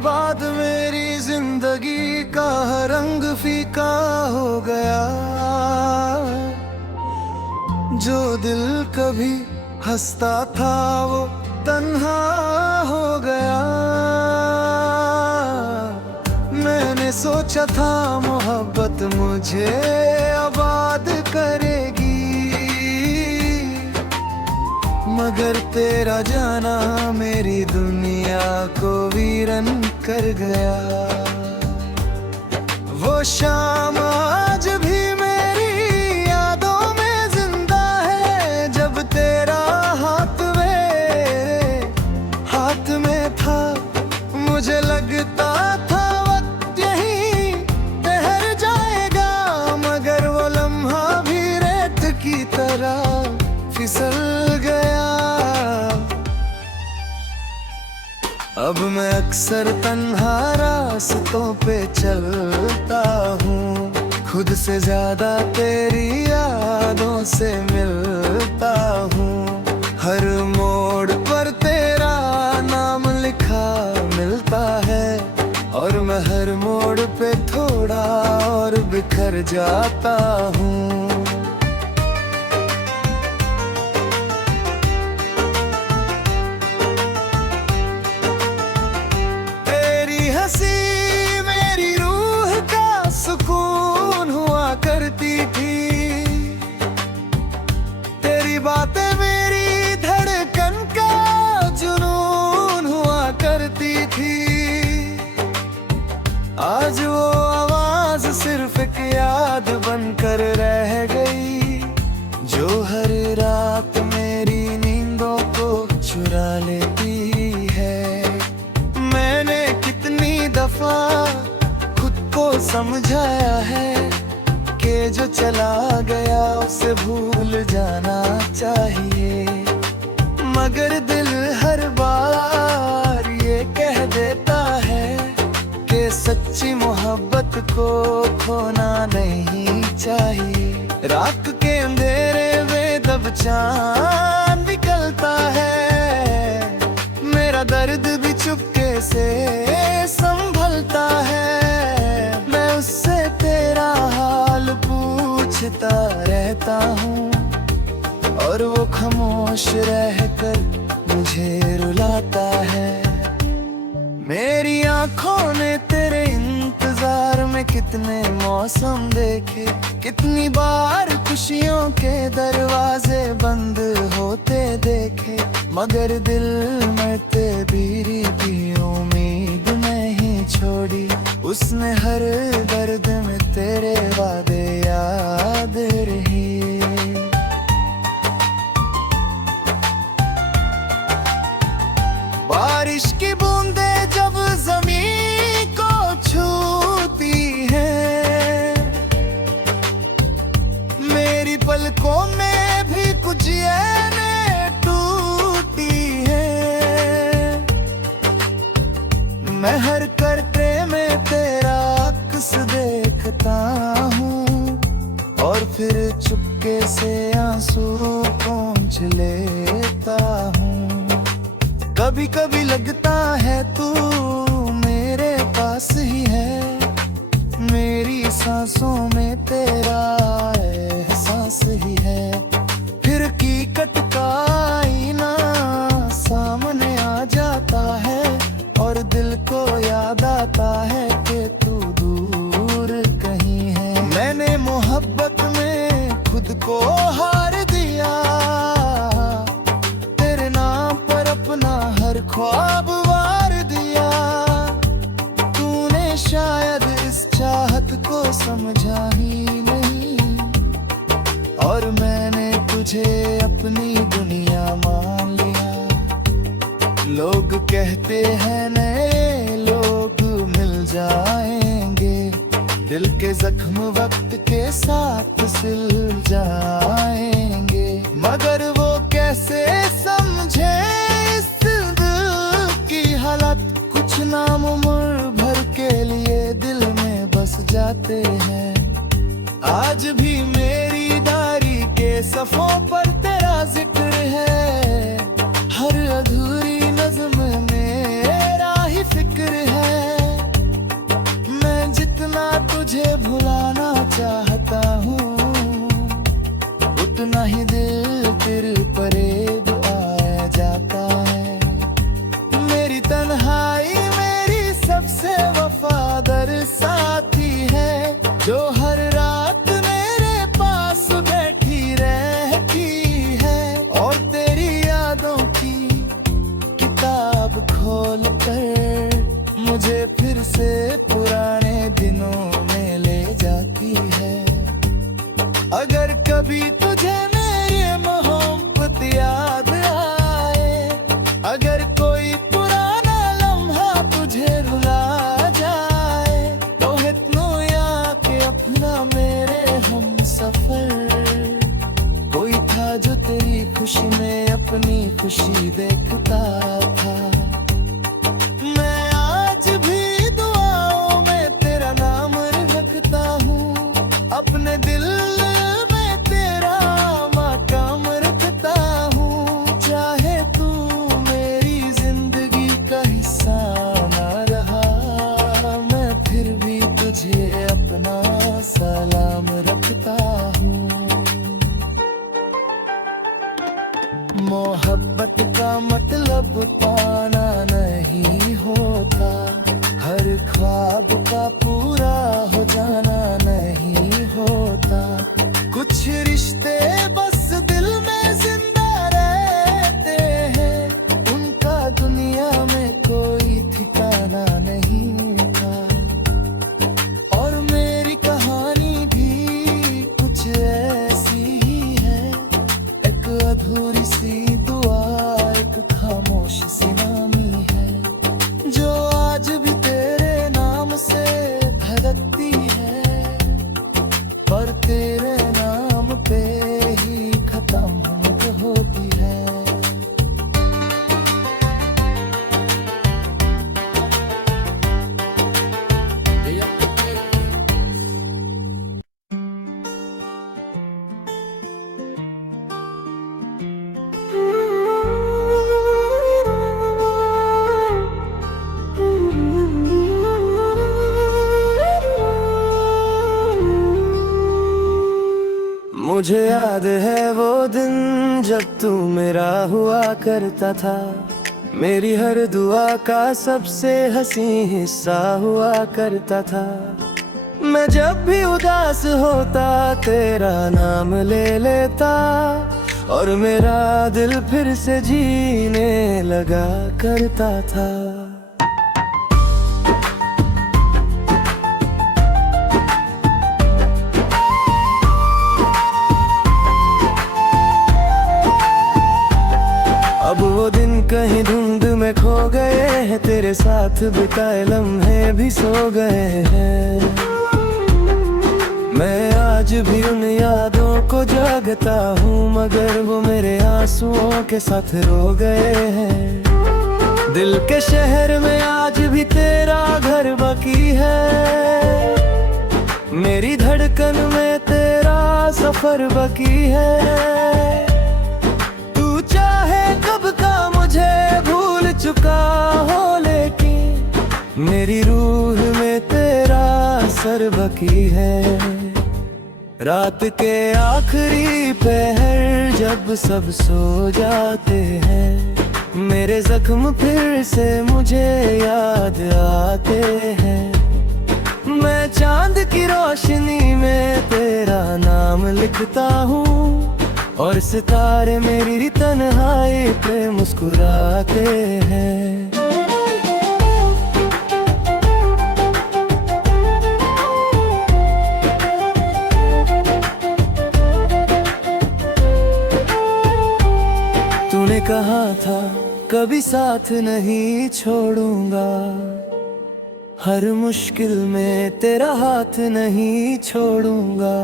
बाद मेरी जिंदगी का हर रंग फीका हो गया। जो दिल कभी हंसता था वो तन्हा हो गया। मैंने सोचा था मोहब्बत मुझे आबाद करेगी, मगर तेरा जाना मेरी दुनिया को वीरन कर गया। वो शाम आज भी मेरी यादों में जिंदा है, जब तेरा हाथ मेरे हाथ में था। मुझे लगता था वक्त यहीं ठहर जाएगा, मगर वो लम्हा भी रेत की तरह फिसल गया। अब मैं अक्सर तन्हा रास्तों पे चलता हूँ, खुद से ज्यादा तेरी यादों से मिलता हूँ। हर मोड़ पर तेरा नाम लिखा मिलता है, और मैं हर मोड़ पे थोड़ा और बिखर जाता हूँ। हंसी मेरी रूह का सुकून हुआ करती थी, तेरी बातें मेरी धड़कन का जुनून हुआ करती थी। आज वो आवाज सिर्फ एक याद बनकर रह गई, जो हर रात मेरी नींदों को चुरा लेती है। मैंने दफा खुद को समझाया है कि जो चला गया उसे भूल जाना चाहिए, मगर दिल हर बार ये कह देता है कि सच्ची मोहब्बत को खोना नहीं चाहिए। रात के अंधेरे में जब चांद निकलता है, मेरा दर्द भी चुपके से संभलता है। मैं उससे तेरा हाल पूछता रहता हूँ, और वो खामोश रहकर मुझे रुलाता है। मेरी आंखों ने तेरे इंतजार में कितने मौसम देखे, कितनी बार खुशियों के दरवाजे बंद होते देखे, मगर दिल में तेरी भी उम्मीद नहीं छोड़ी। उसने हर दर्द में तेरे वादे याद रहे। बारिश की बूंदें जब जमीन को छूती हैं, मेरी पलकों में भी कुछ ऐने टूटी हैं। मैं हर करते में तेरा अक्स देखता हूँ, और फिर चुपके से आंसू पोंछ लेता हूँ। कभी कभी लगता है तू मेरे पास ही है, मेरी सांसों में तेरा एहसास ही है। फिर हकीकत का आईना सामने आ जाता है, और दिल को याद आता है कि तू दूर कहीं है। मैंने मोहब्बत में खुद को हार दिया, तेरे नाम पर अपना हर ख्वाब वार दिया। तूने शायद इस चाहत को समझा ही नहीं, और मैंने तुझे अपनी दुनिया मान लिया। लोग कहते हैं नए लोग मिल जाएंगे, दिल के जख्म वक्त के साथ सिल जाएंगे, मगर वो कैसे समझे इस दिल की हालत। कुछ नाम उम्र भर के लिए दिल में बस जाते हैं। आज भी मेरी डायरी के सफ़ों पर तेरा जिक्र है, हर अधूरी नज़्म मेरा ही फिक्र है। उतना ही दिल फिर परेब आ जाता है। मेरी तन्हाई मेरी सबसे वफादार साथी है, जो हर रात मेरे पास बैठी रहती है और तेरी यादों की किताब खोल कर मुझे फिर से पुराने दिनों में ले जाती है। अगर कभी तुझे मेरी मोहब्बत याद आए, अगर कोई पुराना लम्हा तुझे रुला जाए, तो इतनो याद के अपना मेरे हम सफर कोई था जो तेरी खुशी में अपनी खुशी देखता था। मैं आज भी दुआओं में तेरा नाम रखता हूँ, अपने दिल सलाम रखता हूँ। मोहब्बत का मतलब पाना नहीं होता, हर ख्वाब का पूरा हो जाना नहीं होता। कुछ रिश्ते बस दिल में जिंदा रहते हैं, उनका दुनिया में कोई ठिकाना नहीं। अधूरी सी दुआ एक खामोश सुनामी है, जो आज भी तेरे नाम से धड़कती है, पर तेरे नाम पे ही खत्म होती है। मुझे याद है वो दिन जब तू मेरा हुआ करता था, मेरी हर दुआ का सबसे हंसी हिस्सा हुआ करता था। मैं जब भी उदास होता तेरा नाम ले लेता, और मेरा दिल फिर से जीने लगा करता था। अब वो दिन कहीं धुंध में खो गए हैं, तेरे साथ बिताए लम्हे भी सो गए हैं। मैं आज भी उन यादों को जागता हूँ, मगर वो मेरे आंसुओं के साथ रो गए हैं। दिल के शहर में आज भी तेरा घर बाकी है, मेरी धड़कन में तेरा सफर बाकी है। कब का मुझे भूल चुका हो, लेकिन मेरी रूह में तेरा असर बाकी है। रात के आखिरी पहर जब सब सो जाते हैं, मेरे जख्म फिर से मुझे याद आते हैं। मैं चांद की रोशनी में तेरा नाम लिखता हूँ, और सितारे मेरी तन्हाई पे मुस्कुराते हैं। तूने कहा था कभी साथ नहीं छोड़ूंगा, हर मुश्किल में तेरा हाथ नहीं छोड़ूंगा।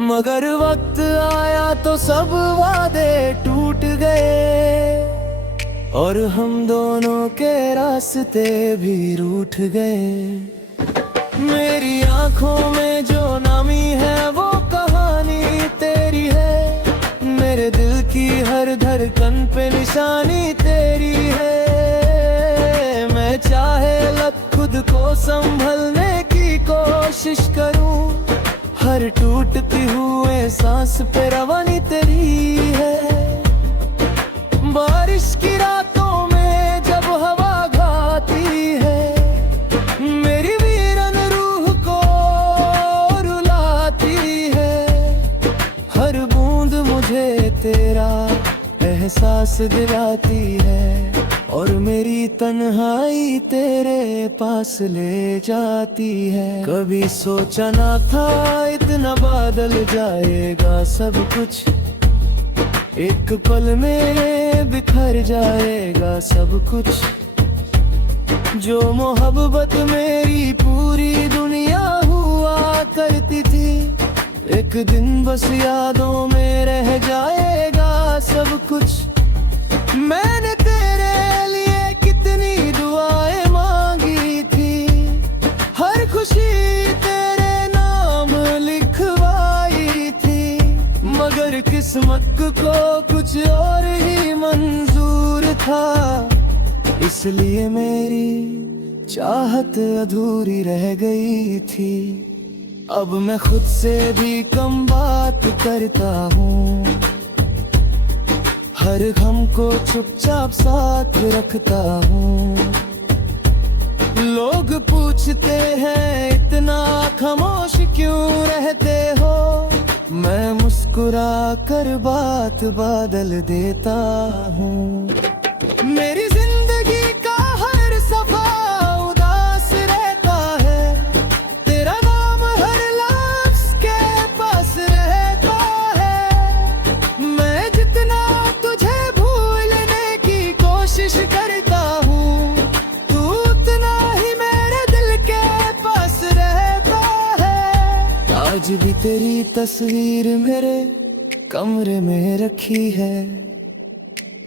मगर वक्त आया तो सब वादे टूट गए, और हम दोनों के रास्ते भी रूठ गए। मेरी आंखों में जो नमी है वो कहानी तेरी है, मेरे दिल की हर धड़कन पे निशानी तेरी है। मैं चाहे लग खुद को संभलने की कोशिश करूं, हर टूटती हुए सांस पे रवानी तेरी है। बारिश की रातों में जब हवा गाती है, मेरी वीरन रूह को रुलाती है। हर बूंद मुझे तेरा एहसास दिलाती है, और मेरी तन्हाई तेरे पास ले जाती है। कभी सोचा ना था इतना बदल जाएगा सब कुछ, एक पल में बिखर जाएगा सब कुछ। जो मोहब्बत मेरी पूरी दुनिया हुआ करती थी, एक दिन बस यादों में रह जाएगा सब कुछ। मैंने तेरे लिए कितनी दुआएं मांगी थी, हर खुशी तेरे नाम लिखवाई थी, मगर किस्मत को कुछ और ही मंजूर था। इसलिए मेरी चाहत अधूरी रह गई थी। अब मैं खुद से भी कम बात करता हूँ, हर गम को चुपचाप साथ रखता हूँ। लोग पूछते हैं इतना खामोश क्यों रहते हो, मैं मुस्कुरा कर बात बदल देता हूँ। मेरी जिंदगी का हर सफा उदास रहता है, तेरा नाम हर लफ्ज़ के पास रहता है। मैं जितना तुझे भूलने की कोशिश करता हूँ, तू उतना ही मेरे दिल के पास रहता है। आज भी तेरी तस्वीर मेरे कमरे में रखी है,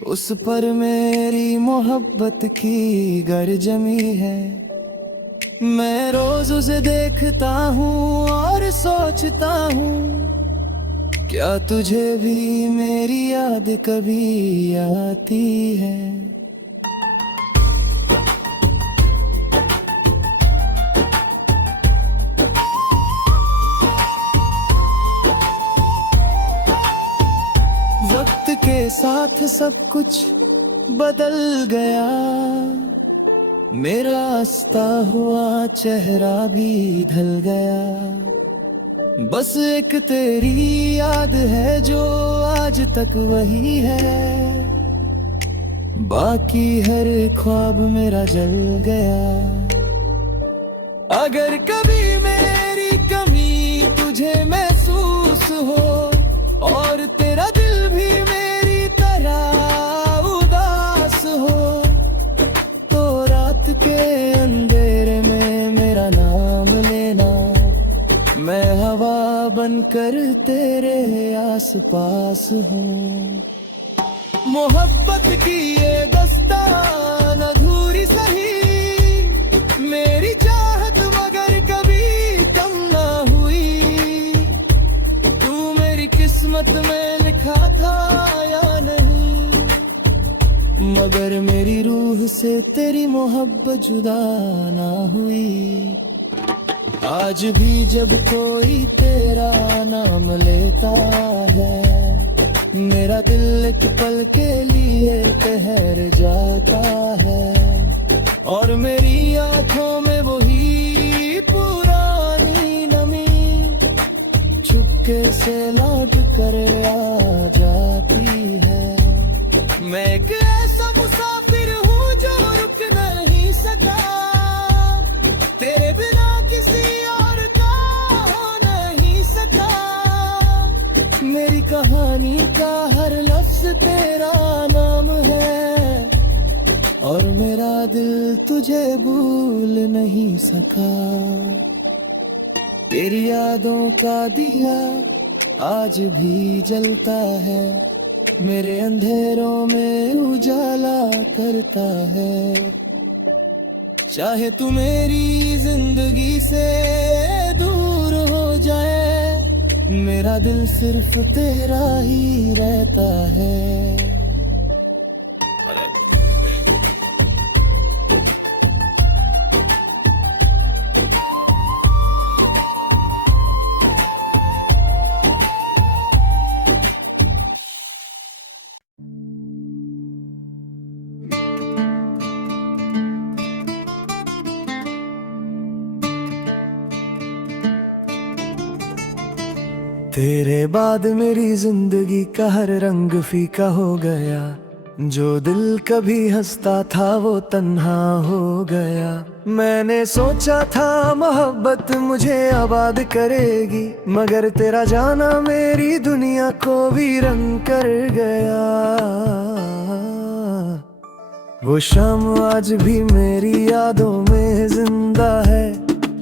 उस पर मेरी मोहब्बत की गर जमी है। मैं रोज उसे देखता हूँ और सोचता हूँ, क्या तुझे भी मेरी याद कभी आती है। वक्त के साथ सब कुछ बदल गया, मेरा हंसता हुआ चेहरा भी ढल गया। बस एक तेरी याद है जो आज तक वही है, बाकी हर ख्वाब मेरा जल गया। अगर कभी मेरी कमी तुझे महसूस हो, और तेरा दिल भी मेरी तरह उदास हो, तो रात के अंधेरे में मेरा नाम लेना, मैं हवा बनकर तेरे आस पास हूँ। मोहब्बत की ये दास्तान अधूरी सही, मेरी चाहत मगर कभी कम ना हुई। तू मेरी किस्मत में लिखा था या नहीं, मगर मेरी रूह से तेरी मोहब्बत जुदा ना हुई। आज भी जब कोई तेरा नाम लेता है, मेरा दिल एक पल के लिए ठहर जाता है, और मेरी आंखों में वही पुरानी नमी चुपके से लौट कर आ जाती है। मैं एक ऐसा मुसाफिर हूँ जो रुक नहीं सका, तेरे बिना किसी और का हो नहीं सका। मेरी कहानी का हर लफ्ज तेरा नाम है, और मेरा दिल तुझे भूल नहीं सका। तेरी यादों का दिया आज भी जलता है, मेरे अंधेरों में उजाला करता है। चाहे तू मेरी जिंदगी से दूर हो जाए, मेरा दिल सिर्फ तेरा ही रहता है। तेरे बाद मेरी जिंदगी का हर रंग फीका हो गया। जो दिल कभी हंसता था वो तन्हा हो गया। मैंने सोचा था मोहब्बत मुझे आबाद करेगी, मगर तेरा जाना मेरी दुनिया को वीरन कर गया। वो शाम आज भी मेरी यादों में जिंदा है,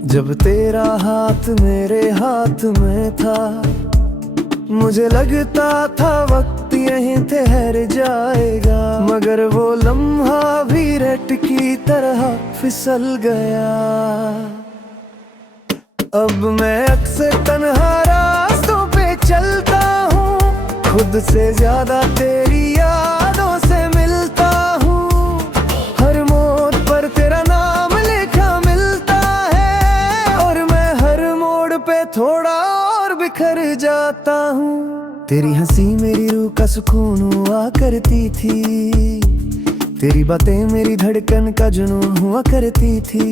जब तेरा हाथ मेरे हाथ में था। मुझे लगता था वक्त यहीं ठहर जाएगा, मगर वो लम्हा भी रट की तरह फिसल गया। अब मैं अक्सर तन्हा रास्तों पे चलता हूँ, खुद से ज्यादा तेरी यादों से मिलता हूँ। हर मोड़ पर तेरा नाम लिखा मिलता है, और मैं हर मोड़ पे थोड़ा और बिखर जाता हूँ। तेरी हंसी मेरी रूह का सुकून हुआ करती थी, तेरी बातें मेरी धड़कन का जुनून हुआ करती थी।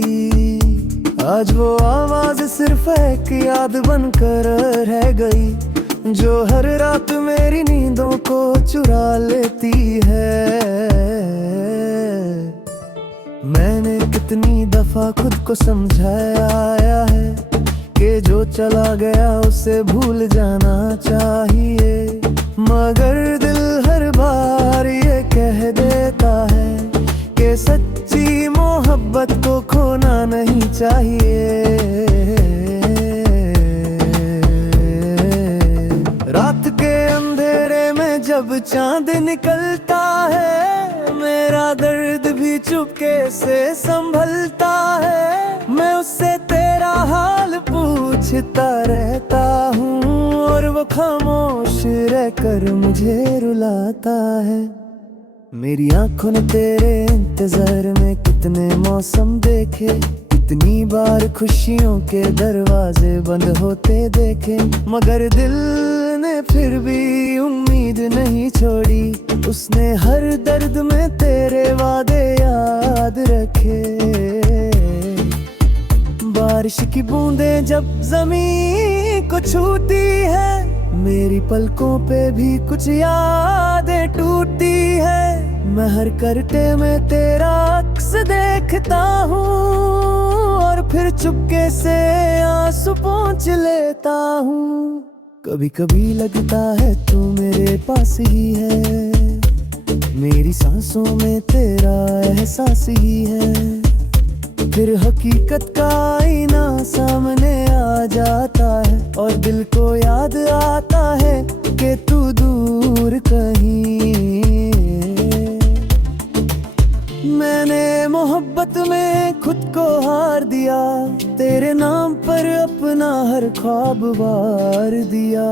आज वो आवाज सिर्फ एक याद बनकर रह गई, जो हर रात मेरी नींदों को चुरा लेती है। मैंने कितनी दफा खुद को समझाया है कि जो चला गया उसे भूल जाना चाहिए, मगर दिल हर बार ये कह देता है कि सच्ची मोहब्बत को खोना नहीं चाहिए। रात के अंधेरे में जब चांद निकलता है, मेरा दर्द भी चुपके से संभलता है। मैं उससे तेरा हाल पूछता रहता हूँ, और वो खामोश रहकर मुझे रुलाता है। मेरी आंखों ने तेरे इंतजार में कितने मौसम देखे, कितनी बार खुशियों के दरवाजे बंद होते देखे, मगर दिल ने फिर भी उम्मीद नहीं छोड़ी। उसने हर दर्द में तेरे वादे याद रखे। बारिश की बूंदें जब जमीन को छूती है, मेरी पलकों पे भी कुछ यादें टूटती है। मैं हर करते में तेरा अक्स देखता हूँ, और फिर चुपके से आंसू पोंछ लेता हूँ। कभी कभी लगता है तू मेरे पास ही है, मेरी सांसों में तेरा एहसास ही है। फिर हकीकत का आईना सामने आ जाता है, और दिल को याद आता है कि तू दूर कहीं। मैंने मोहब्बत में खुद को हार दिया, तेरे नाम पर अपना हर ख्वाब वार दिया।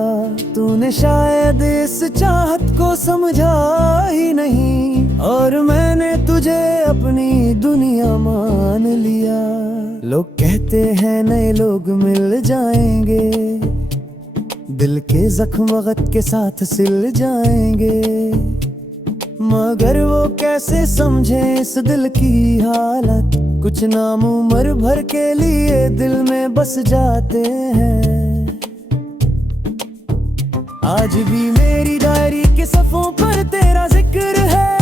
तूने शायद इस चाहत को समझा ही नहीं, और मैंने तुझे अपनी दुनिया मान लिया। लोग कहते हैं नए लोग मिल जाएंगे, दिल के जख्म वक्त के साथ सिल जाएंगे, मगर वो कैसे समझे इस दिल की हालत। कुछ नाम उम्र भर के लिए दिल में बस जाते हैं। आज भी मेरी डायरी के सफ़ों पर तेरा जिक्र है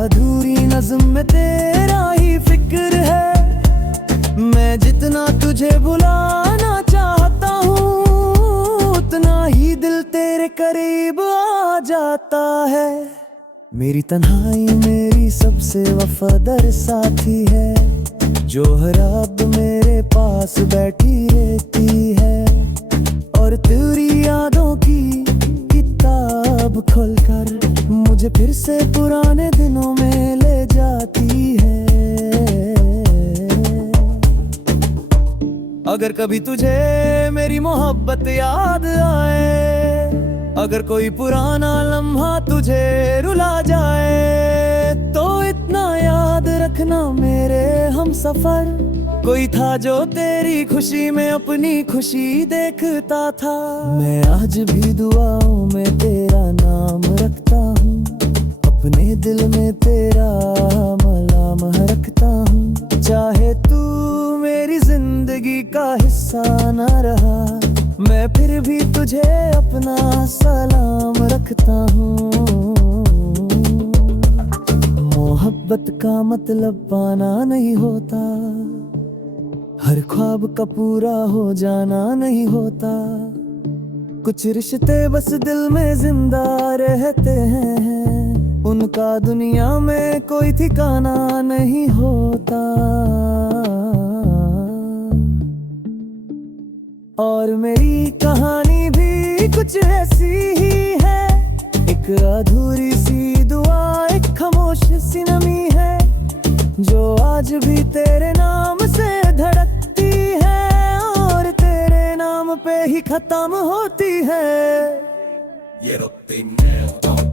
अधूरी नज़्म में तेरा ही फिक्र है। मैं जितना तुझे बुलाना चाहता हूँ, उतना ही दिल तेरे करीब आ जाता है। मेरी तन्हाई मेरी सबसे वफादार साथी है, जो हर रात मेरे पास बैठी रहती है, और तेरी यादों की किताब खोलकर मुझे फिर से पुराने दिनों में ले जाती है। अगर कभी तुझे मेरी मोहब्बत याद आए, अगर कोई पुराना लम्हा तुझे रुला जाए, तो इतना याद रखना मेरे हमसफर, कोई था जो तेरी खुशी में अपनी खुशी देखता था। मैं आज भी दुआओं में तेरा नाम रखता हूँ, अपने दिल में तेरा मलाम रखता हूँ। चाहे तू मेरी जिंदगी का हिस्सा न रहा, मैं फिर भी तुझे अपना सलाम रखता हूँ। मोहब्बत का मतलब पाना नहीं होता, हर ख्वाब का पूरा हो जाना नहीं होता। कुछ रिश्ते बस दिल में जिंदा रहते हैं, उनका दुनिया में कोई ठिकाना नहीं होता। और मेरी कहानी भी कुछ ऐसी ही है, एक अधूरी सी दुआ, एक खामोश सी नमी है, जो आज भी तेरे नाम से धड़कती है और तेरे नाम पे ही खत्म होती है। Quiero tener todo